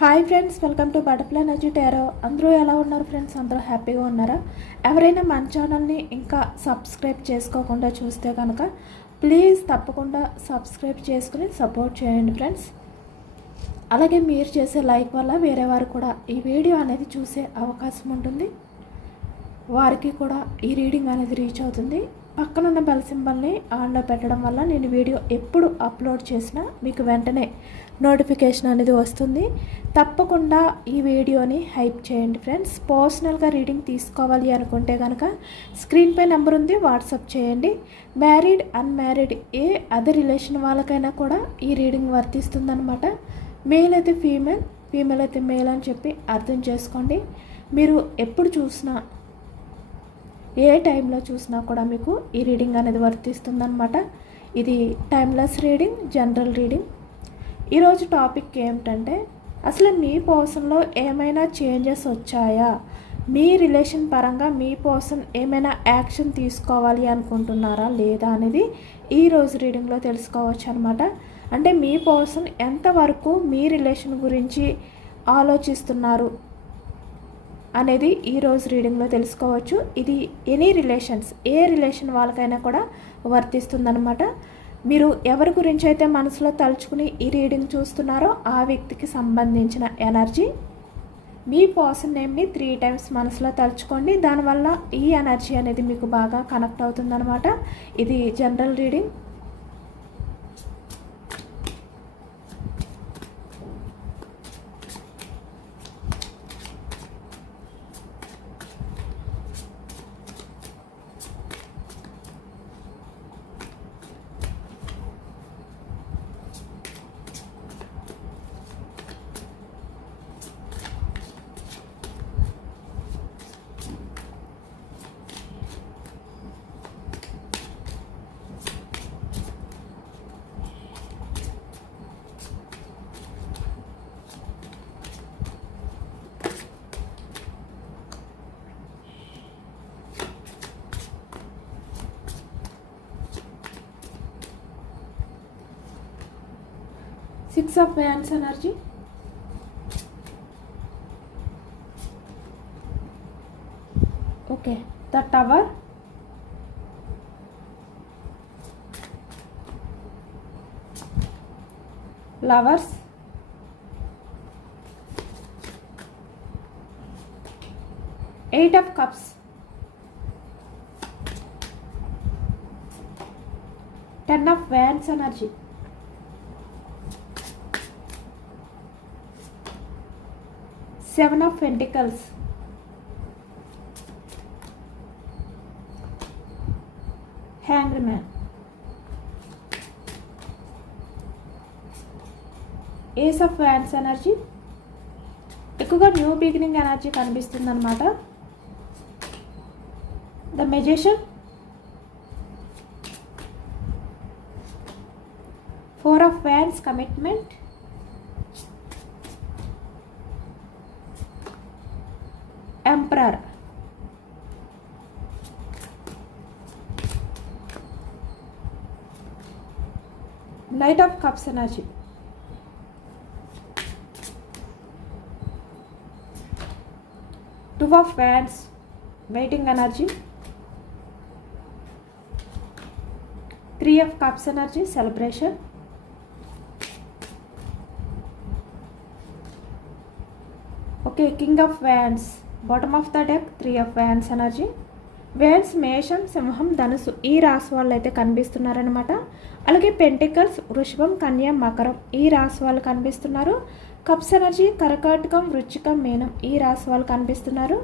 Hi friends, welcome to butterfly energy tarot. అందరూ ఎలా ఉన్నారు ఫ్రెండ్స్? అందరూ హ్యాపీగా ఉన్నారా? ఎవరైనా మన ఛానల్ని ఇంకా సబ్స్క్రైబ్ చేసుకోకుండా చూస్తే కనుక ప్లీజ్ తప్పకుండా సబ్స్క్రైబ్ చేసుకుని సపోర్ట్ చేయండి ఫ్రెండ్స్. అలాగే మీరు చేసే లైక్ వల్ల వేరే వారు కూడా ఈ వీడియో అనేది చూసే అవకాశం ఉంటుంది, వారికి కూడా ఈ రీడింగ్ అనేది రీచ్ అవుతుంది. పక్కనున్న బెల్ సింబల్ని ఆన్లో పెట్టడం వల్ల నేను వీడియో ఎప్పుడు అప్లోడ్ చేసినా మీకు వెంటనే నోటిఫికేషన్ అనేది వస్తుంది. తప్పకుండా ఈ వీడియోని హైప్ చేయండి ఫ్రెండ్స్. పర్సనల్గా రీడింగ్ తీసుకోవాలి అనుకుంటే కనుక స్క్రీన్పై నెంబర్ ఉంది, వాట్సాప్ చేయండి. మ్యారీడ్, అన్మ్యారీడ్ ఏ అదర్ రిలేషన్ వాళ్ళకైనా కూడా ఈ రీడింగ్ వర్తిస్తుందన్నమాట. మేల్ అయితే ఫీమేల్, ఫీమేల్ అయితే మేల్ అని చెప్పి అర్థం చేసుకోండి. మీరు ఎప్పుడు చూసినా ఏ టైంలో చూసినా కూడా మీకు ఈ రీడింగ్ అనేది వర్తిస్తుందన్నమాట. ఇది టైమ్లెస్ రీడింగ్, జనరల్ రీడింగ్. ఈరోజు టాపిక్ ఏమిటంటే, అసలు మీ పర్సన్లో ఏమైనా చేంజెస్ వచ్చాయా, మీ రిలేషన్ పరంగా మీ పర్సన్ ఏమైనా యాక్షన్ తీసుకోవాలి అనుకుంటున్నారా లేదా అనేది ఈరోజు రీడింగ్లో తెలుసుకోవచ్చు అనమాట. అంటే మీ పర్సన్ ఎంతవరకు మీ రిలేషన్ గురించి ఆలోచిస్తున్నారు అనేది ఈరోజు రీడింగ్లో తెలుసుకోవచ్చు. ఇది ఎనీ రిలేషన్స్, ఏ రిలేషన్ వాళ్ళకైనా కూడా వర్తిస్తుందన్నమాట. మీరు ఎవరి గురించి అయితే మనసులో తలుచుకుని ఈ రీడింగ్ చూస్తున్నారో ఆ వ్యక్తికి సంబంధించిన ఎనర్జీ. మీ పర్సన్ నేమ్ని 3 times మనసులో తలుచుకోండి. దానివల్ల ఈ ఎనర్జీ అనేది మీకు బాగా కనెక్ట్ అవుతుందన్నమాట. ఇది general reading. Six of Wands energy. Okay, the Tower. Lovers. Eight of Cups. Ten of Wands energy. Seven of Pentacles. Hanged Man. Ace of Wands energy. ఎక్కువగా న్యూ బిగినింగ్ ఎనర్జీ కనిపిస్తుంది అనమాట. The magician. 4 of Wands commitment. Emperor. Knight of Cups energy. Two of Wands waiting energy. 3 of Cups energy celebration. Okay, King of Wands bottom of the deck. 3 of Wands energy. Wanes మేషం, సింహం, ధనుసు ఈ రాశి వాళ్ళు అయితే కనిపిస్తున్నారనమాట. అలాగే pentacles, వృషభం, కన్య, మకరం ఈ రాశి వాళ్ళు కనిపిస్తున్నారు. కప్స్ ఎనర్జీ కర్కాటకం, వృశ్చికం, మీనం ఈ రాశి వాళ్ళు కనిపిస్తున్నారు.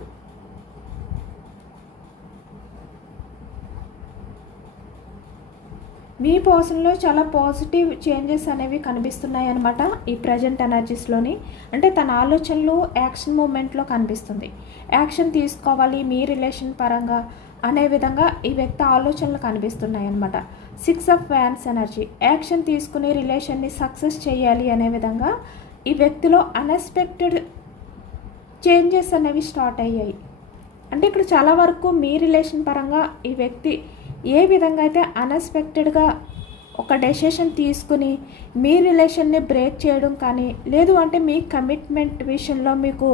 మీ పర్సన్లో చాలా పాజిటివ్ చేంజెస్ అనేవి కనిపిస్తున్నాయి అన్నమాట ఈ ప్రజెంట్ ఎనర్జీస్లోని. అంటే తన ఆలోచనలు యాక్షన్ మూమెంట్లో కనిపిస్తుంది. యాక్షన్ తీసుకోవాలి మీ రిలేషన్ పరంగా అనే విధంగా ఈ వ్యక్తి ఆలోచనలు కనిపిస్తున్నాయి అన్నమాట. 6 of Wands ఎనర్జీ యాక్షన్ తీసుకుని రిలేషన్ని సక్సెస్ చేయాలి అనే విధంగా ఈ వ్యక్తిలో అన్ఎక్స్పెక్టెడ్ చేంజెస్ అనేవి స్టార్ట్ అయ్యాయి. అంటే ఇక్కడ చాలా వరకు మీ రిలేషన్ పరంగా ఈ వ్యక్తి ఏ విధంగా అయితే అన్ఎక్స్పెక్టెడ్గా ఒక డెసిషన్ తీసుకుని మీ రిలేషన్ని బ్రేక్ చేయడం కానీ, లేదు అంటే మీ కమిట్మెంట్ విషయంలో మీకు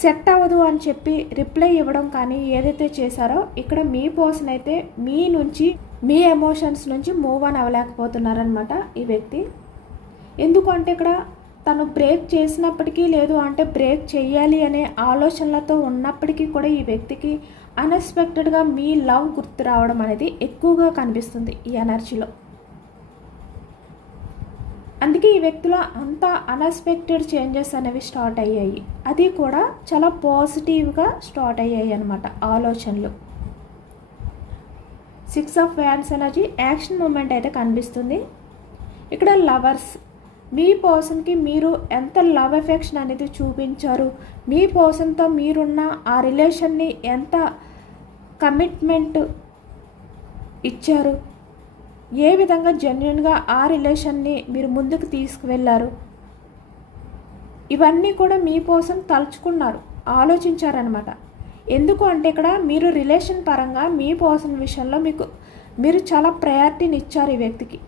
సెట్ అవ్వదు అని చెప్పి రిప్లై ఇవ్వడం కానీ ఏదైతే చేశారో, ఇక్కడ మీ పర్సన్ అయితే మీ నుంచి, మీ ఎమోషన్స్ నుంచి మూవ్ ఆన్ అవ్వలేకపోతున్నారనమాట ఈ వ్యక్తి. ఎందుకంటే ఇక్కడ తను బ్రేక్ చేసినప్పటికీ, లేదు అంటే బ్రేక్ చేయాలి అనే ఆలోచనలతో ఉన్నప్పటికీ కూడా ఈ వ్యక్తికి అన్ఎక్స్పెక్టెడ్గా మీ లవ్ గుర్తు రావడం అనేది ఎక్కువగా కనిపిస్తుంది ఈ ఎనర్జీలో. అందుకే ఈ వ్యక్తిలో అంత అన్ఎక్స్పెక్టెడ్ చేంజెస్ అనేవి స్టార్ట్ అయ్యాయి. అది కూడా చాలా పాజిటివ్గా స్టార్ట్ అయ్యాయి అన్నమాట ఆలోచనలు. 6 of wands energy action moment అయితే కనిపిస్తుంది. ఇక్కడ లవర్స్, మీ పర్సన్కి మీరు ఎంత లవ్ ఎఫెక్షన్ అనేది చూపించారు, మీ పర్సన్తో మీరున్న ఆ రిలేషన్ని ఎంత కమిట్మెంట్ ఇచ్చారు, ఏ విధంగా జెన్యున్గా ఆ రిలేషన్ని మీరు ముందుకు తీసుకువెళ్ళారు, ఇవన్నీ కూడా మీ పర్సన్ తలుచుకున్నారు, ఆలోచించారనమాట. ఎందుకు అంటే ఇక్కడ మీరు రిలేషన్ పరంగా మీ పర్సన్ విషయంలో మీరు చాలా ప్రయారిటీని ఇచ్చారు ఈ వ్యక్తికి.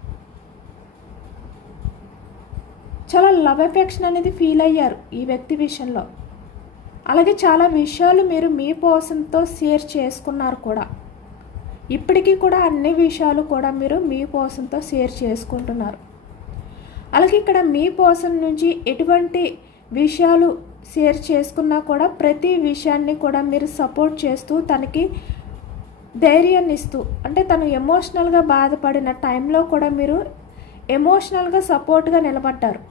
చాలా లవ్ ఎఫెక్షన్ అనేది ఫీల్ అయ్యారు ఈ వ్యక్తి విషయంలో. అలాగే చాలా విషయాలు మీరు మీ పర్సన్తో షేర్ చేసుకున్నారు కూడా. ఇప్పటికీ కూడా అన్ని విషయాలు కూడా మీరు మీ పర్సన్తో షేర్ చేసుకుంటున్నారు. అలాగే ఇక్కడ మీ పర్సన్ నుంచి ఎటువంటి విషయాలు షేర్ చేసుకున్నా కూడా ప్రతి విషయాన్ని కూడా మీరు సపోర్ట్ చేస్తూ తనకి ధైర్యాన్ని ఇస్తూ, అంటే తను ఎమోషనల్గా బాధపడిన టైంలో కూడా మీరు ఎమోషనల్గా సపోర్ట్గా నిలబడ్డారు.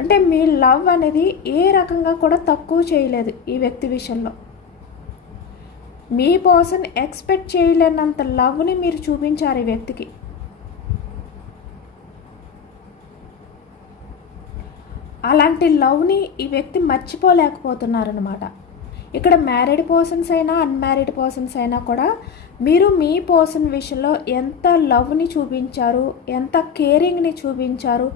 అంటే మీ లవ్ అనేది ఏ రకంగా కూడా తక్కువ చేయలేదు ఈ వ్యక్తి విషయంలో. మీ పర్సన్ ఎక్స్పెక్ట్ చేయలేనంత లవ్ని మీరు చూపించారు ఈ వ్యక్తికి. అలాంటి లవ్ని ఈ వ్యక్తి మర్చిపోలేకపోతున్నారనమాట. ఇక్కడ మ్యారీడ్ పర్సన్స్ అయినా అన్మ్యారీడ్ పర్సన్స్ అయినా కూడా మీరు మీ పర్సన్ విషయంలో ఎంత లవ్ని చూపించారు, ఎంత కేరింగ్ని చూపించారు.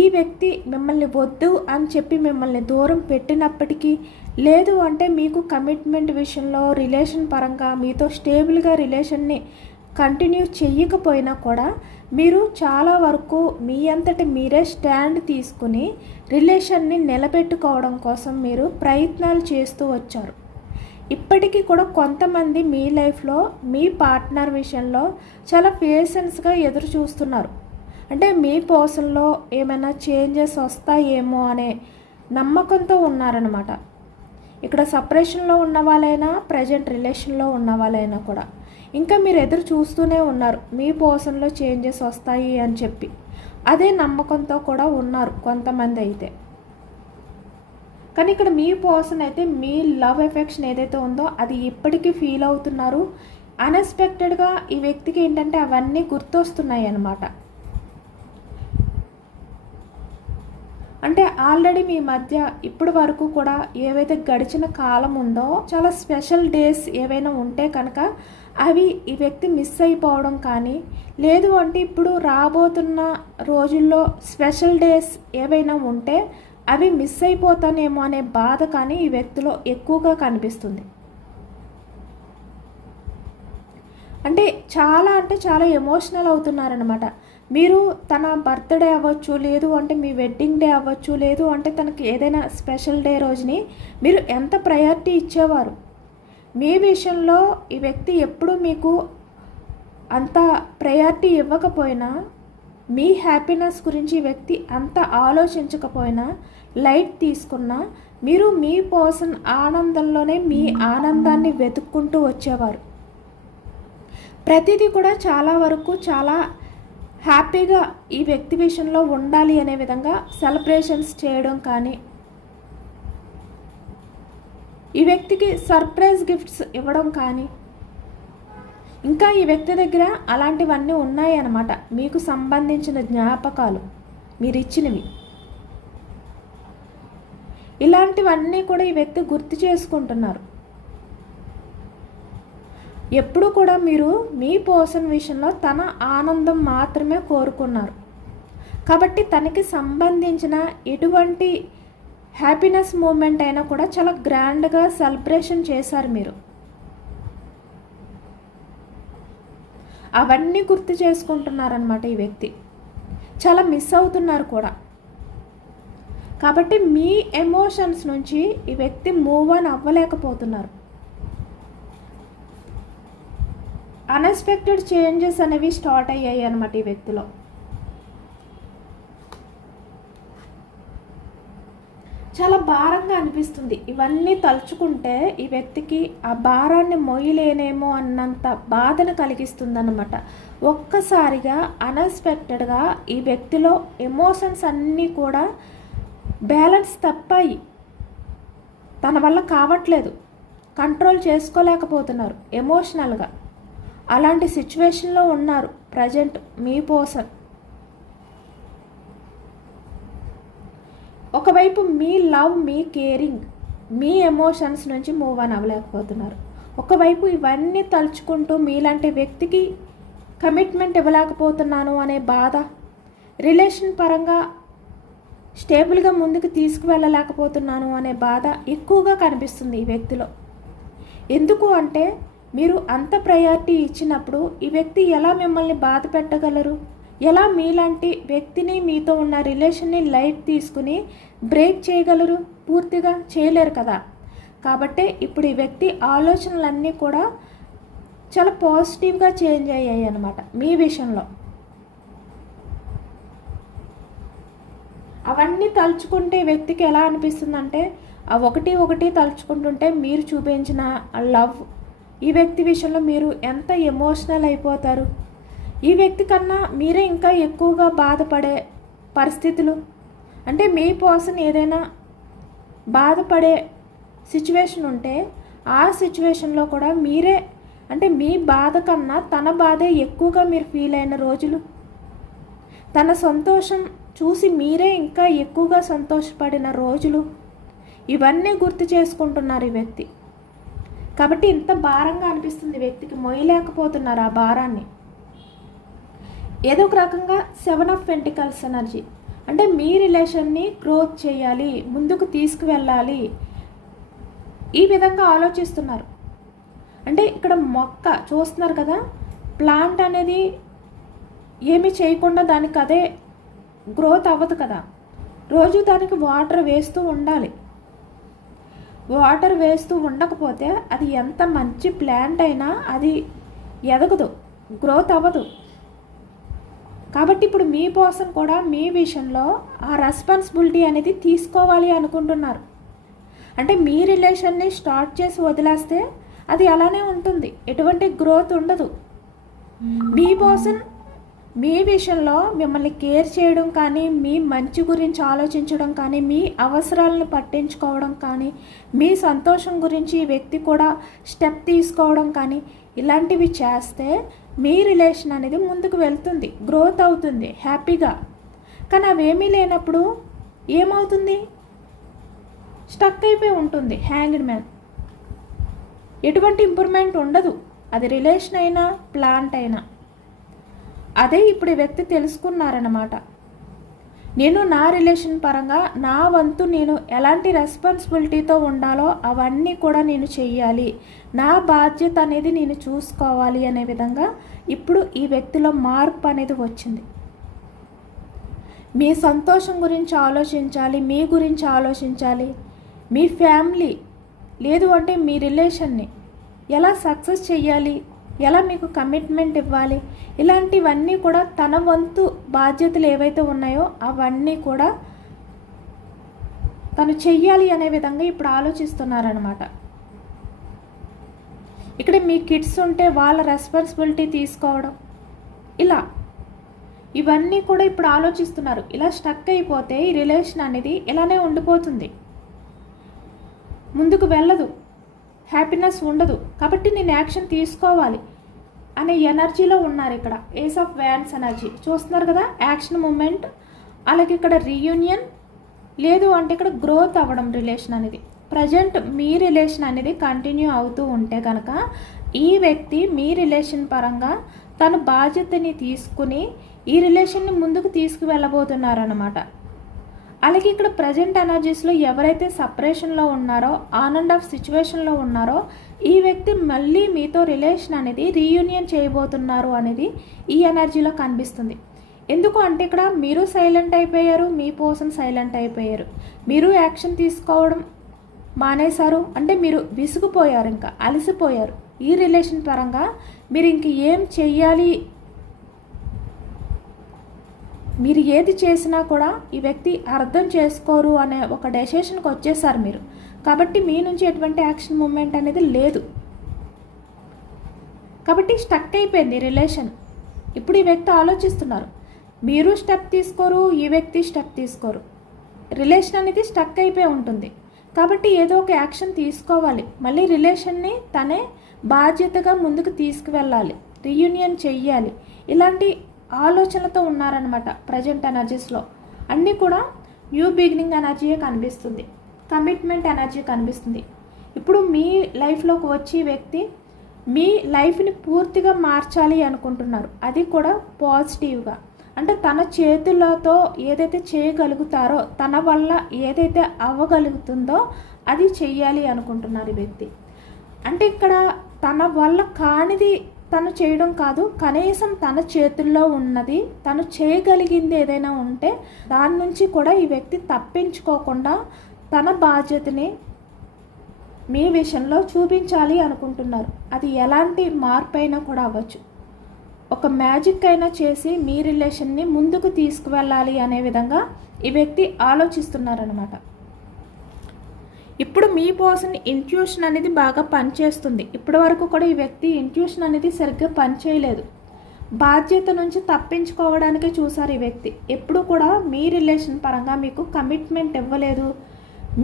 ఈ వ్యక్తి మిమ్మల్ని వద్దు అని చెప్పి మిమ్మల్ని దూరం పెట్టినప్పటికీ, లేదు అంటే మీకు కమిట్మెంట్ విషయంలో రిలేషన్ పరంగా మీతో స్టేబుల్గా రిలేషన్ని కంటిన్యూ చెయ్యకపోయినా కూడా మీరు చాలా వరకు మీ అంతటి మీరే స్టాండ్ తీసుకుని రిలేషన్ని నిలబెట్టుకోవడం కోసం మీరు ప్రయత్నాలు చేస్తూ వచ్చారు. ఇప్పటికీ కూడా కొంతమంది మీ లైఫ్లో మీ పార్ట్నర్ విషయంలో చాలా పేషెన్స్గా ఎదురు చూస్తున్నారు. అంటే మీ పర్సన్లో ఏమైనా చేంజెస్ వస్తాయేమో అనే నమ్మకంతో ఉన్నారనమాట. ఇక్కడ సపరేషన్లో ఉన్న వాళ్ళైనా, ప్రజెంట్ రిలేషన్లో ఉన్న వాళ్ళైనా కూడా ఇంకా మీరు ఎదురు చూస్తూనే ఉన్నారు మీ పర్సన్లో చేంజెస్ వస్తాయి అని చెప్పి. అదే నమ్మకంతో కూడా ఉన్నారు కొంతమంది అయితే. కానీ ఇక్కడ మీ పర్సన్ అయితే మీ లవ్ ఎఫెక్షన్ ఏదైతే ఉందో అది ఇప్పటికీ ఫీల్ అవుతున్నారు. అన్ఎక్స్పెక్టెడ్గా ఈ వ్యక్తికి ఏంటంటే అవన్నీ గుర్తొస్తున్నాయి అన్నమాట. అంటే ఆల్రెడీ మీ మధ్య ఇప్పటి వరకు కూడా ఏవైతే గడిచిన కాలం ఉందో, చాలా స్పెషల్ డేస్ ఏవైనా ఉంటే కనుక అవి ఈ వ్యక్తి మిస్ అయిపోవడం కానీ, లేదు అంటే ఇప్పుడు రాబోతున్న రోజుల్లో స్పెషల్ డేస్ ఏవైనా ఉంటే అవి మిస్ అయిపోతానేమో అనే బాధ కానీ ఈ వ్యక్తిలో ఎక్కువగా కనిపిస్తుంది. అంటే చాలా ఎమోషనల్ అవుతున్నారనమాట. మీరు తన బర్త్డే అవ్వచ్చు, లేదు అంటే మీ వెడ్డింగ్ డే అవ్వచ్చు, లేదు అంటే తనకి ఏదైనా స్పెషల్ డే రోజుని మీరు ఎంత ప్రయారిటీ ఇచ్చేవారు. మీ విషయంలో ఈ వ్యక్తి ఎప్పుడు మీకు అంత ప్రయారిటీ ఇవ్వకపోయినా, మీ హ్యాపీనెస్ గురించి ఈ వ్యక్తి అంత ఆలోచించకపోయినా, లైట్ తీసుకున్నా, మీరు మీ పర్సన్ ఆనందంలోనే మీ ఆనందాన్ని వెతుక్కుంటూ వచ్చేవారు. ప్రతిదీ కూడా చాలా వరకు చాలా హ్యాపీగా ఈ వ్యక్తి విషయంలో ఉండాలి అనే విధంగా సెలబ్రేషన్స్ చేయడం కానీ, ఈ వ్యక్తికి సర్ప్రైజ్ గిఫ్ట్స్ ఇవ్వడం కానీ, ఇంకా ఈ వ్యక్తి దగ్గర అలాంటివన్నీ ఉన్నాయి అన్నమాట. మీకు సంబంధించిన జ్ఞాపకాలు మీరు ఇచ్చినవి, ఇలాంటివన్నీ కూడా ఈ వ్యక్తి గుర్తు చేసుకుంటున్నారు. ఎప్పుడు కూడా మీరు మీ పర్సన్ విషయంలో తన ఆనందం మాత్రమే కోరుకున్నారు. కాబట్టి తనకి సంబంధించిన ఎటువంటి హ్యాపీనెస్ మూమెంట్ అయినా కూడా చాలా గ్రాండ్గా సెలబ్రేషన్ చేశారు మీరు. అవన్నీ గుర్తు చేసుకుంటున్నారనమాట ఈ వ్యక్తి. చాలా మిస్ అవుతున్నారు కూడా. కాబట్టి మీ ఎమోషన్స్ నుంచి ఈ వ్యక్తి మూవ్ ఆన్ అవ్వలేకపోతున్నారు. అన్ఎక్స్పెక్టెడ్ చేంజెస్ అనేవి స్టార్ట్ అయ్యాయి అన్నమాట ఈ వ్యక్తిలో. చాలా భారంగా అనిపిస్తుంది. ఇవన్నీ తలుచుకుంటే ఈ వ్యక్తికి ఆ భారాన్ని మోయలేనేమో అన్నంత బాధను కలిగిస్తుంది అన్నమాట. ఒక్కసారిగా అన్ఎక్స్పెక్టెడ్గా ఈ వ్యక్తిలో ఎమోషన్స్ అన్నీ కూడా బ్యాలెన్స్ తప్పాయి. తన వల్ల కావట్లేదు, కంట్రోల్ చేసుకోలేకపోతున్నారు ఎమోషనల్గా. అలాంటి సిచ్యువేషన్లో ఉన్నారు ప్రజెంట్ మీ పర్సన్. ఒకవైపు మీ లవ్, మీ కేరింగ్, మీ ఎమోషన్స్ నుంచి మూవ్ ఆన్ అవ్వలేకపోతున్నారు. ఒకవైపు ఇవన్నీ తలుచుకుంటూ మీలాంటి వ్యక్తికి కమిట్మెంట్ ఇవ్వలేకపోతున్నాను అనే బాధ, రిలేషన్ పరంగా స్టేబుల్గా ముందుకు తీసుకువెళ్ళలేకపోతున్నాను అనే బాధ ఎక్కువగా కనిపిస్తుంది ఈ వ్యక్తిలో. ఎందుకు అంటే మీరు అంత ప్రయారిటీ ఇచ్చినప్పుడు ఈ వ్యక్తి ఎలా మిమ్మల్ని బాధ పెట్టగలరు? ఎలా మీలాంటి వ్యక్తిని, మీతో ఉన్న రిలేషన్ని లైట్ తీసుకుని బ్రేక్ చేయగలరు? పూర్తిగా చేయలేరు కదా. కాబట్టి ఇప్పుడు ఈ వ్యక్తి ఆలోచనలన్నీ కూడా చాలా పాజిటివ్గా చేంజ్ అయ్యాయి అన్నమాట మీ విషయంలో. అవన్నీ తలుచుకుంటే ఈ వ్యక్తికి ఎలా అనిపిస్తుందంటే, ఆ ఒకటి ఒకటి తలుచుకుంటుంటే మీరు చూపించిన లవ్, ఈ వ్యక్తి విషయంలో మీరు ఎంత ఎమోషనల్ అయిపోతారు. ఈ వ్యక్తి కన్నా మీరే ఇంకా ఎక్కువగా బాధపడే పరిస్థితులు, అంటే మీ పర్సన్ ఏదైనా బాధపడే సిచ్యువేషన్ ఉంటే ఆ సిచ్యువేషన్లో కూడా మీరే, అంటే మీ బాధ కన్నా తన బాధే ఎక్కువగా మీరు ఫీల్ అయిన రోజులు, తన సంతోషం చూసి మీరే ఇంకా ఎక్కువగా సంతోషపడిన రోజులు, ఇవన్నీ గుర్తు చేసుకుంటున్నారు ఈ వ్యక్తి. కాబట్టి ఇంత భారంగా అనిపిస్తుంది వ్యక్తికి, మొయ్యలేకపోతున్నారు ఆ భారాన్ని. ఏదో ఒక రకంగా 7 ఆఫ్ పెంటికల్స్ ఎనర్జీ, అంటే మీ రిలేషన్ని గ్రోత్ చేయాలి, ముందుకు తీసుకువెళ్ళాలి, ఈ విధంగా ఆలోచిస్తున్నారు. అంటే ఇక్కడ మొక్క చూస్తున్నారు కదా, ప్లాంట్ అనేది ఏమీ చేయకుండా దానికి అదే గ్రోత్ అవ్వదు కదా. రోజు దానికి వాటర్ వేస్తూ ఉండాలి. వాటర్ వేస్తూ ఉండకపోతే అది ఎంత మంచి ప్లాంట్ అయినా అది ఎదగదు, గ్రోత్ అవ్వదు. కాబట్టి ఇప్పుడు మీ పర్సన్ కూడా మీ విషయంలో ఆ రెస్పాన్సిబిలిటీ అనేది తీసుకోవాలి అనుకుంటున్నారు. అంటే మీ రిలేషన్ని స్టార్ట్ చేసి వదిలేస్తే అది అలానే ఉంటుంది, ఎటువంటి గ్రోత్ ఉండదు. మీ పర్సన్ మీ విషయంలో మిమ్మల్ని కేర్ చేయడం కానీ, మీ మంచి గురించి ఆలోచించడం కానీ, మీ అవసరాలను పట్టించుకోవడం కానీ, మీ సంతోషం గురించి ఈ వ్యక్తి కూడా స్టెప్ తీసుకోవడం కానీ, ఇలాంటివి చేస్తే మీ రిలేషన్ అనేది ముందుకు వెళ్తుంది, గ్రోత్ అవుతుంది హ్యాపీగా. కానీ అవేమీ లేనప్పుడు ఏమవుతుంది? స్టక్ అయిపోయి ఉంటుంది, హ్యాంగ్డ్ మ్యాన్. ఎటువంటి ఇంప్రూవ్మెంట్ ఉండదు, అది రిలేషన్ అయినా ప్లాంట్ అయినా. అదే ఇప్పుడు ఈ వ్యక్తి తెలుసుకున్నారన్నమాట. నేను నా రిలేషన్ పరంగా నా వంతు నేను ఎలాంటి రెస్పాన్సిబిలిటీతో ఉండాలో అవన్నీ కూడా నేను చెయ్యాలి, నా బాధ్యత అనేది నేను చూసుకోవాలి అనే విధంగా ఇప్పుడు ఈ వ్యక్తిలో మార్పు అనేది వచ్చింది. మీ సంతోషం గురించి ఆలోచించాలి, మీ గురించి ఆలోచించాలి, మీ ఫ్యామిలీ లేదు అంటే మీ రిలేషన్ని ఎలా సక్సెస్ చెయ్యాలి, ఎలా మీకు కమిట్మెంట్ ఇవ్వాలి, ఇలాంటివన్నీ కూడా తన వంతు బాధ్యతలు ఏవైతే ఉన్నాయో అవన్నీ కూడా తను చెయ్యాలి అనే విధంగా ఇప్పుడు ఆలోచిస్తున్నారనమాట. ఇక్కడ మీ కిడ్స్ ఉంటే వాళ్ళ రెస్పాన్సిబిలిటీ తీసుకోవడం, ఇలా ఇవన్నీ కూడా ఇప్పుడు ఆలోచిస్తున్నారు. ఇలా స్టక్ అయిపోతే ఈ రిలేషన్ అనేది ఇలానే ఉండిపోతుంది, ముందుకు వెళ్ళదు, హ్యాపీనెస్ ఉండదు. కాబట్టి నేను యాక్షన్ తీసుకోవాలి అనే ఎనర్జీలో ఉన్నారు. ఇక్కడ ఏస్ ఆఫ్ వ్యాండ్స్ ఎనర్జీ చూస్తున్నారు కదా, యాక్షన్ మూమెంట్. అలాగే ఇక్కడ రీయూనియన్, లేదు అంటే ఇక్కడ గ్రోత్ అవ్వడం రిలేషన్ అనేది. ప్రజెంట్ మీ రిలేషన్ అనేది కంటిన్యూ అవుతూ ఉంటే కనుక ఈ వ్యక్తి మీ రిలేషన్ పరంగా తన బాధ్యతని తీసుకుని ఈ రిలేషన్ని ముందుకు తీసుకువెళ్ళబోతున్నారన్నమాట. అలాగే ఇక్కడ ప్రజెంట్ ఎనర్జీస్లో ఎవరైతే సపరేషన్లో ఉన్నారో, ఆన్ అండ్ ఆఫ్ సిచ్యువేషన్లో ఉన్నారో, ఈ వ్యక్తి మళ్ళీ మీతో రిలేషన్ అనేది రీయూనియన్ చేయబోతున్నారు అనేది ఈ ఎనర్జీలో కనిపిస్తుంది. ఎందుకు అంటే ఇక్కడ మీరు సైలెంట్ అయిపోయారు, మీ పర్సన్ సైలెంట్ అయిపోయారు, మీరు యాక్షన్ తీసుకోవడం మానేశారు, అంటే మీరు విసిగిపోయారు, ఇంకా అలసిపోయారు. ఈ రిలేషన్ పరంగా మీరు ఇంక ఏం చెయ్యాలి, మీరు ఏది చేసినా కూడా ఈ వ్యక్తి అర్థం చేసుకోరు అనే ఒక డెసిషన్కి వచ్చేసారు మీరు. కాబట్టి మీ నుంచి ఎటువంటి యాక్షన్ మూమెంట్ అనేది లేదు. కాబట్టి స్టక్ అయిపోయింది రిలేషన్. ఇప్పుడు ఈ వ్యక్తి ఆలోచిస్తున్నారు, మీరు స్టెప్ తీసుకోరు, ఈ వ్యక్తి స్టెప్ తీసుకోరు, రిలేషన్ అనేది స్టక్ అయిపోయి ఉంటుంది. కాబట్టి ఏదో ఒక యాక్షన్ తీసుకోవాలి, మళ్ళీ రిలేషన్ని తనే బాధ్యతగా ముందుకు తీసుకువెళ్ళాలి, రీయూనియన్ చెయ్యాలి. ఇలాంటి ఆలోచనలతో ఉన్నారనమాట ప్రజెంట్ ఎనర్జీస్లో. అన్నీ కూడా న్యూ బిగినింగ్ ఎనర్జీయే కనిపిస్తుంది, కమిట్మెంట్ ఎనర్జీ కనిపిస్తుంది. ఇప్పుడు మీ లైఫ్లోకి వచ్చి వ్యక్తి మీ లైఫ్ని పూర్తిగా మార్చాలి అనుకుంటున్నారు, అది కూడా పాజిటివ్గా. అంటే తన చేతులతో ఏదైతే చేయగలుగుతారో, తన వల్ల ఏదైతే అవ్వగలుగుతుందో అది చెయ్యాలి అనుకుంటున్నారు ఈ వ్యక్తి. అంటే ఇక్కడ తన వల్ల కానిది తను చేయడం కాదు, కనీసం తన చేతుల్లో ఉన్నది, తను చేయగలిగింది ఏదైనా ఉంటే దాని నుంచి కూడా ఈ వ్యక్తి తప్పించుకోకుండా తన బాధ్యతని మీ విషయంలో చూపించాలి అనుకుంటున్నారు. అది ఎలాంటి మార్పు అయినా కూడా అవ్వచ్చు, ఒక మ్యాజిక్ అయినా చేసి మీ రిలేషన్ని ముందుకు తీసుకువెళ్ళాలి అనే విధంగా ఈ వ్యక్తి ఆలోచిస్తున్నారనమాట. ఇప్పుడు మీ పర్సన్ ఇంట్యూషన్ అనేది బాగా పనిచేస్తుంది. ఇప్పటి వరకు కూడా ఈ వ్యక్తి ఇంట్యూషన్ అనేది సరిగ్గా పనిచేయలేదు, బాధ్యత నుంచి తప్పించుకోవడానికే చూసారు ఈ వ్యక్తి. ఎప్పుడు కూడా మీ రిలేషన్ పరంగా మీకు కమిట్మెంట్ ఇవ్వలేదు.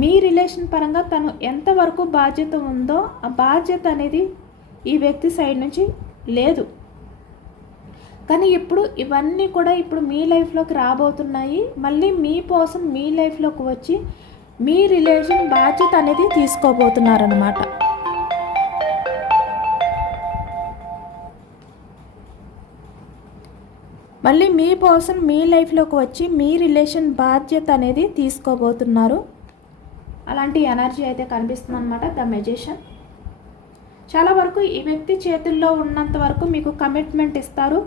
మీ రిలేషన్ పరంగా తను ఎంతవరకు బాధ్యత ఉందో ఆ బాధ్యత అనేది ఈ వ్యక్తి సైడ్ నుంచి లేదు. కానీ ఇప్పుడు ఇవన్నీ కూడా ఇప్పుడు మీ లైఫ్లోకి రాబోతున్నాయి. మళ్ళీ మీ పర్సన్ మీ లైఫ్లోకి వచ్చి మీ రిలేషన్ బాధ్యత అనేది తీసుకోబోతున్నారనమాట. మళ్ళీ మీ పర్సన్ మీ లైఫ్లోకి వచ్చి మీ రిలేషన్ బాధ్యత అనేది తీసుకోబోతున్నారు. అలాంటి ఎనర్జీ అయితే కనిపిస్తుంది అనమాట ద మెజిషియన్. చాలా వరకు ఈ వ్యక్తి చేతుల్లో ఉన్నంత వరకు మీకు కమిట్మెంట్ ఇస్తారు.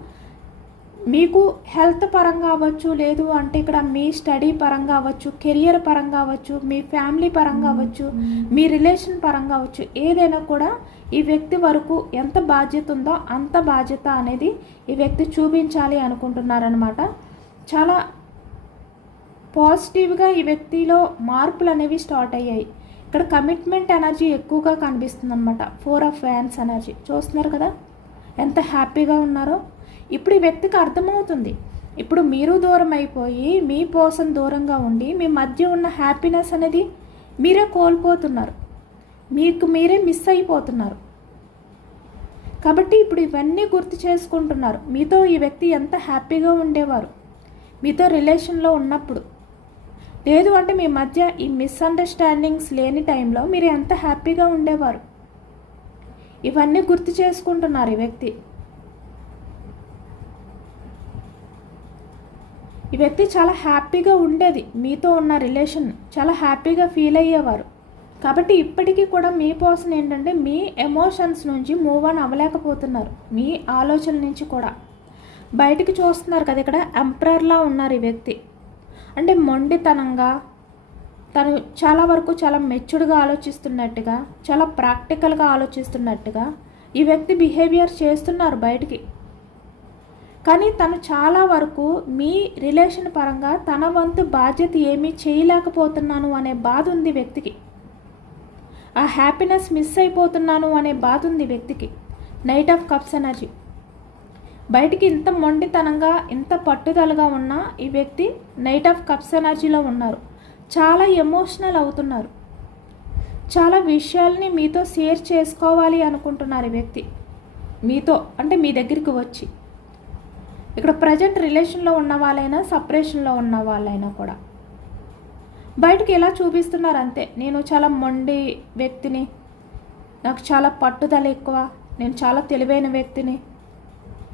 మీకు హెల్త్ పరంగా అవ్వచ్చు, లేదు అంటే ఇక్కడ మీ స్టడీ పరంగా అవ్వచ్చు, కెరియర్ పరంగా అవ్వచ్చు, మీ ఫ్యామిలీ పరంగా అవ్వచ్చు, మీ రిలేషన్ పరంగా అవ్వచ్చు, ఏదైనా కూడా ఈ వ్యక్తి వరకు ఎంత బాధ్యత ఉందో అంత బాధ్యత అనేది ఈ వ్యక్తి చూపించాలి అనుకుంటున్నారనమాట. చాలా పాజిటివ్గా ఈ వ్యక్తిలో మార్పులు అనేవి స్టార్ట్ అయ్యాయి. ఇక్కడ కమిట్మెంట్ ఎనర్జీ ఎక్కువగా కనిపిస్తుంది అనమాట. 4 ఆఫ్ వ్యాండ్స్ ఎనర్జీ చూస్తున్నారు కదా, ఎంత హ్యాపీగా ఉన్నారో. ఇప్పుడు ఈ వ్యక్తికి అర్థమవుతుంది, ఇప్పుడు మీరు దూరం అయిపోయి మీ పర్సన్ దూరంగా ఉండి మీ మధ్య ఉన్న హ్యాపీనెస్ అనేది మీరే కోల్పోతున్నారు, మీకు మీరే మిస్ అయిపోతున్నారు. కాబట్టి ఇప్పుడు ఇవన్నీ గుర్తు చేసుకుంటున్నారు. మీతో ఈ వ్యక్తి ఎంత హ్యాపీగా ఉండేవారు మీతో రిలేషన్లో ఉన్నప్పుడు, లేదు అంటే మీ మధ్య ఈ మిస్అండర్స్టాండింగ్స్ లేని టైంలో మీరు ఎంత హ్యాపీగా ఉండేవారు. ఇవన్నీ గుర్తు చేసుకుంటున్నారు ఈ వ్యక్తి. ఈ వ్యక్తి చాలా హ్యాపీగా ఉండేది, మీతో ఉన్న రిలేషన్ చాలా హ్యాపీగా ఫీల్ అయ్యేవారు. కాబట్టి ఇప్పటికీ కూడా మీ పర్సన్ ఏంటంటే మీ ఎమోషన్స్ నుంచి మూవ్ ఆన్ అవ్వలేకపోతున్నారు, మీ ఆలోచన నుంచి కూడా బయటికి చూస్తున్నారు కదా. ఇక్కడ ఎంపరర్లా ఉన్నారు ఈ వ్యక్తి. అంటే మొండితనంగా తను చాలా వరకు చాలా మెచ్యూర్డ్గా ఆలోచిస్తున్నట్టుగా, చాలా ప్రాక్టికల్గా ఆలోచిస్తున్నట్టుగా ఈ వ్యక్తి బిహేవియర్ చేస్తున్నారు బయటికి. కానీ తను చాలా వరకు మీ రిలేషన్ పరంగా తన వంతు బాధ్యత ఏమీ చేయలేకపోతున్నాను అనే బాధ ఉంది వ్యక్తికి. ఆ హ్యాపీనెస్ మిస్ అయిపోతున్నాను అనే బాధ ఉంది వ్యక్తికి. Knight of cups energy. బయటికి ఇంత మొండితనంగా ఇంత పట్టుదలగా ఉన్న ఈ వ్యక్తి నైట్ ఆఫ్ కప్స్ ఎనర్జీలో ఉన్నారు. చాలా ఎమోషనల్ అవుతున్నారు, చాలా విషయాల్ని మీతో షేర్ చేసుకోవాలి అనుకుంటున్నారు ఈ వ్యక్తి మీతో, అంటే మీ దగ్గరికి వచ్చి. ఇక్కడ ప్రజెంట్ రిలేషన్లో ఉన్న వాళ్ళైనా సపరేషన్లో ఉన్న వాళ్ళైనా కూడా బయటకు ఎలా చూపిస్తున్నారు అంతే, నేను చాలా మొండి వ్యక్తిని, నాకు చాలా పట్టుదల ఎక్కువ, నేను చాలా తెలివైన వ్యక్తిని,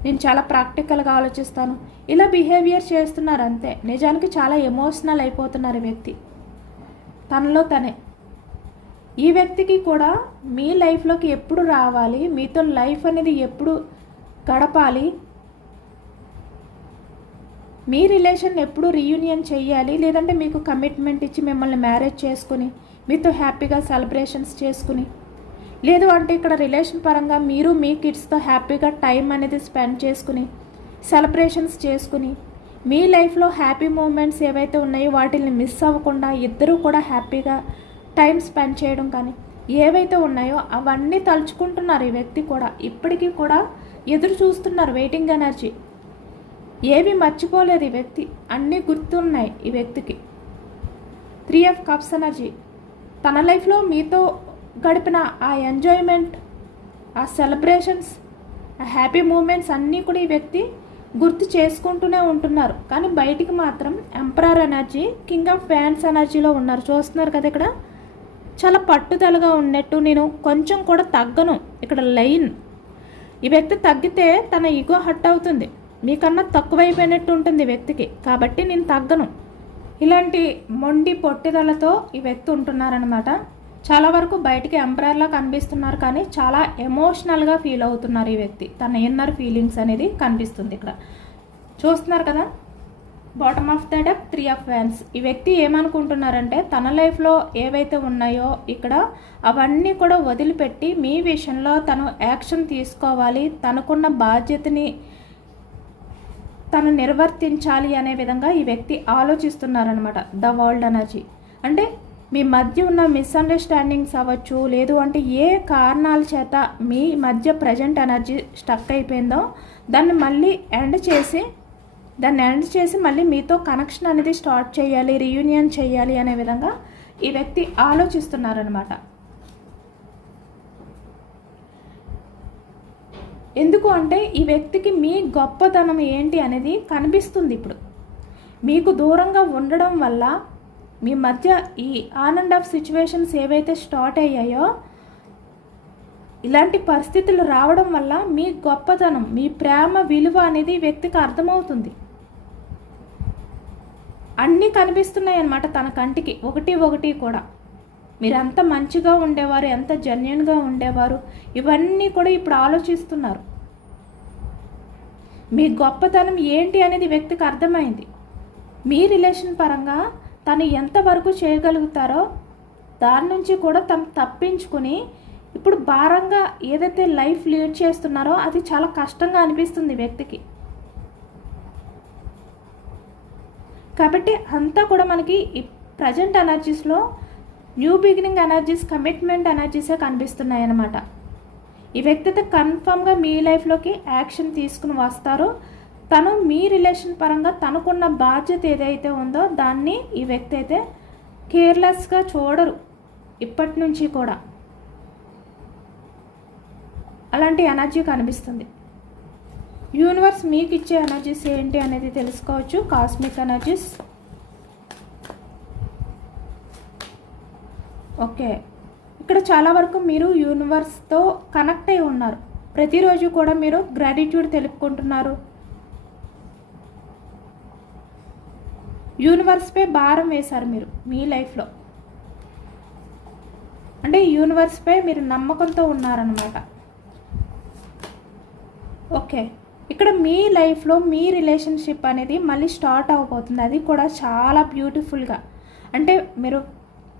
నేను చాలా ప్రాక్టికల్గా ఆలోచిస్తాను, ఇలా బిహేవియర్ చేస్తున్నారు అంతే. నిజానికి చాలా ఎమోషనల్ అయిపోతున్నారు ఈ వ్యక్తి తనలో తనే. ఈ వ్యక్తికి కూడా మీ లైఫ్లోకి ఎప్పుడు రావాలి, మీతో లైఫ్ అనేది ఎప్పుడు గడపాలి, మీ రిలేషన్ ఎప్పుడు రీయూనియన్ చేయాలి, లేదంటే మీకు కమిట్మెంట్ ఇచ్చి మిమ్మల్ని మ్యారేజ్ చేసుకుని మీతో హ్యాపీగా సెలబ్రేషన్స్ చేసుకుని, లేదు అంటే ఇక్కడ రిలేషన్ పరంగా మీరు మీ కిడ్స్తో హ్యాపీగా టైం అనేది స్పెండ్ చేసుకుని సెలబ్రేషన్స్ చేసుకుని మీ లైఫ్లో హ్యాపీ మూమెంట్స్ ఏవైతే ఉన్నాయో వాటిని మిస్ అవ్వకుండా ఇద్దరూ కూడా హ్యాపీగా టైం స్పెండ్ చేయడం కానీ ఏవైతే ఉన్నాయో అవన్నీ తలుచుకుంటున్నారు ఈ వ్యక్తి కూడా. ఇప్పటికీ కూడా ఎదురు చూస్తున్నారు, వెయిటింగ్ ఎనర్జీ. ఏవి మర్చిపోలేదు ఈ వ్యక్తి, అన్నీ గుర్తున్నాయి ఈ వ్యక్తికి. 3 of Cups ఎనర్జీ. తన లైఫ్లో మీతో గడిపిన ఆ ఎంజాయ్మెంట్, ఆ సెలబ్రేషన్స్, ఆ హ్యాపీ మూమెంట్స్ అన్నీ కూడా ఈ వ్యక్తి గుర్తు చేసుకుంటూనే ఉంటున్నారు. కానీ బయటికి మాత్రం emperor energy, king of fans ఎనర్జీలో ఉన్నారు. చూస్తున్నారు కదా, ఇక్కడ చాలా పట్టుదలగా ఉన్నట్టు, నేను కొంచెం కూడా తగ్గను. ఇక్కడ లైన్, ఈ వ్యక్తి తగ్గితే తన ఈగో హర్ట్ అవుతుంది, మీకన్నా తక్కువైపోయినట్టు ఉంటుంది వ్యక్తికి, కాబట్టి నేను తగ్గను. ఇలాంటి మొండి పొట్టుదలతో ఈ వ్యక్తి ఉంటున్నారనమాట. చాలా వరకు బయటికి ఎంపరర్లా కనిపిస్తున్నారు, కానీ చాలా ఎమోషనల్గా ఫీల్ అవుతున్నారు ఈ వ్యక్తి. తన ఇన్నర్ ఫీలింగ్స్ అనేది కనిపిస్తుంది ఇక్కడ. చూస్తున్నారు కదా, bottom of the deck 3 of Wands. ఈ వ్యక్తి ఏమనుకుంటున్నారంటే తన లైఫ్లో ఏవైతే ఉన్నాయో ఇక్కడ అవన్నీ కూడా వదిలిపెట్టి మీ విషయంలో తను యాక్షన్ తీసుకోవాలి, తనకున్న బాధ్యతని తను నిర్వర్తించాలి అనే విధంగా ఈ వ్యక్తి ఆలోచిస్తున్నారనమాట. ద వరల్డ్ ఎనర్జీ అంటే మీ మధ్య ఉన్న మిస్అండర్స్టాండింగ్స్ అవ్వచ్చు, లేదు అంటే ఏ కారణాల చేత మీ మధ్య ప్రజెంట్ ఎనర్జీ స్టక్ అయిపోయిందో దాన్ని మళ్ళీ ఎండ్ చేసి మళ్ళీ మీతో కనెక్షన్ అనేది స్టార్ట్ చేయాలి, రీయూనియన్ చేయాలి అనే విధంగా ఈ వ్యక్తి ఆలోచిస్తున్నారనమాట. ఎందుకు అంటే ఈ వ్యక్తికి మీ గొప్పతనం ఏంటి అనేది కనిపిస్తుంది. ఇప్పుడు మీకు దూరంగా ఉండడం వల్ల మీ మధ్య ఈ ఆన్ అండ్ ఆఫ్ సిచ్యువేషన్స్ ఏవైతే స్టార్ట్ అయ్యాయో, ఇలాంటి పరిస్థితులు రావడం వల్ల మీ గొప్పతనం, మీ ప్రేమ విలువ అనేది ఈ వ్యక్తికి అర్థమవుతుంది. అన్నీ కనిపిస్తున్నాయి అన్నమాట తన కంటికి, ఒకటి కూడా. మీరు ఎంత మంచిగా ఉండేవారు, ఎంత జెన్యున్గా ఉండేవారు, ఇవన్నీ కూడా ఇప్పుడు ఆలోచిస్తున్నారు. మీ గొప్పతనం ఏంటి అనేది వ్యక్తికి అర్థమైంది. మీ రిలేషన్ పరంగా తను ఎంతవరకు చేయగలుగుతారో దాని నుంచి కూడా తను తప్పించుకుని ఇప్పుడు భారంగా ఏదైతే లైఫ్ లీడ్ చేస్తున్నారో అది చాలా కష్టంగా అనిపిస్తుంది వ్యక్తికి. కాబట్టి అంతా కూడా మనకి ఈ ప్రజెంట్ ఎనర్జీస్లో న్యూ బిగినింగ్ ఎనర్జీస్, కమిట్మెంట్ ఎనర్జీసే కనిపిస్తున్నాయి అన్నమాట. ఈ వ్యక్తి అయితే కన్ఫామ్గా మీ లైఫ్లోకి యాక్షన్ తీసుకుని వస్తారు. తను మీ రిలేషన్ పరంగా తనకున్న బాధ్యత ఏదైతే ఉందో దాన్ని ఈ వ్యక్తి అయితే కేర్లెస్గా చూడరు ఇప్పటి నుంచి కూడా. అలాంటి ఎనర్జీ కనిపిస్తుంది. యూనివర్స్ మీకు ఇచ్చే ఎనర్జీస్ ఏంటి అనేది తెలుసుకోవచ్చు. Cosmic energies. ఓకే, ఇక్కడ చాలా వరకు మీరు యూనివర్స్తో కనెక్ట్ అయి ఉన్నారు. ప్రతిరోజు కూడా మీరు గ్రాటిట్యూడ్ తెలుపుకుంటున్నారు. యూనివర్స్పై భారం వేశారు మీరు మీ లైఫ్లో, అంటే యూనివర్స్పై మీరు నమ్మకంతో ఉన్నారనమాట. ఓకే, ఇక్కడ మీ లైఫ్లో మీ రిలేషన్షిప్ అనేది మళ్ళీ స్టార్ట్ అవ్వబోతుంది. అది కూడా చాలా బ్యూటిఫుల్గా. అంటే మీరు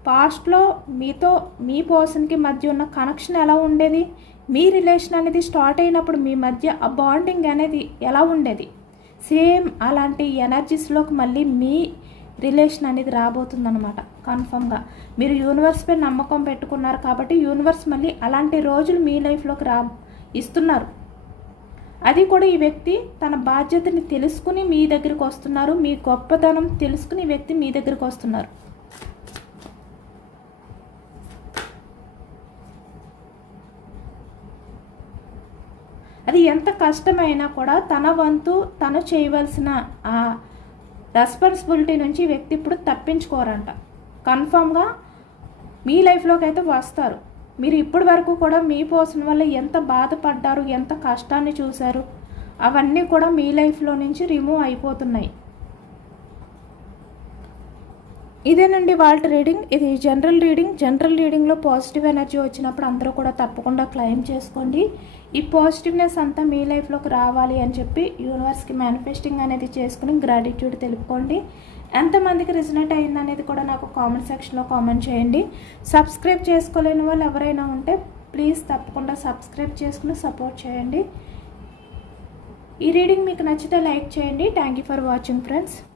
పాస్ట్లో మీతో మీ పర్సన్కి మధ్య ఉన్న కనెక్షన్ ఎలా ఉండేది, మీ రిలేషన్ అనేది స్టార్ట్ అయినప్పుడు మీ మధ్య ఆ బాండింగ్ అనేది ఎలా ఉండేది, సేమ్ అలాంటి ఎనర్జీస్లోకి మళ్ళీ మీ రిలేషన్ అనేది రాబోతుందన్నమాట. కన్ఫర్మ్గా మీరు యూనివర్స్పై నమ్మకం పెట్టుకున్నారు కాబట్టి యూనివర్స్ మళ్ళీ అలాంటి రోజులు మీ లైఫ్లోకి ఇస్తున్నారు. అది కూడా ఈ వ్యక్తి తన బాధ్యతని తెలుసుకుని మీ దగ్గరికి వస్తున్నారు. మీ గొప్పతనం తెలుసుకుని ఈ వ్యక్తి మీ దగ్గరికి వస్తున్నారు. అది ఎంత కష్టమైనా కూడా తన వంతు తను చేయవలసిన ఆ రెస్పాన్సిబిలిటీ నుంచి వ్యక్తి ఇప్పుడు తప్పించుకోరంట. కన్ఫామ్గా మీ లైఫ్లోకి అయితే వస్తారు. మీరు ఇప్పటి వరకు కూడా మీ పర్సన్ వల్ల ఎంత బాధపడ్డారు, ఎంత కష్టాన్ని చూశారు, అవన్నీ కూడా మీ లైఫ్లో నుంచి రిమూవ్ అయిపోతున్నాయి. ఇదేనండి వాళ్ళ రీడింగ్. ఇది జనరల్ రీడింగ్. జనరల్ రీడింగ్లో పాజిటివ్ ఎనర్జీ వచ్చినప్పుడు అందరూ కూడా తప్పకుండా క్లెయిమ్ చేసుకోండి. ఈ పాజిటివ్నెస్ అంతా మీ లైఫ్లోకి రావాలి అని చెప్పి యూనివర్స్కి మేనిఫెస్టింగ్ అనేది చేసుకుని గ్రాటిట్యూడ్ తెలుపుకోండి. ఎంతమందికి రిజనేట్ అయింది అనేది కూడా నాకు కామెంట్ సెక్షన్లో కామెంట్ చేయండి. సబ్స్క్రైబ్ చేసుకోలేని వాళ్ళు ఎవరైనా ఉంటే ప్లీజ్ తప్పకుండా సబ్స్క్రైబ్ చేసుకుని సపోర్ట్ చేయండి. ఈ రీడింగ్ మీకు నచ్చితే లైక్ చేయండి. Thank you for watching friends.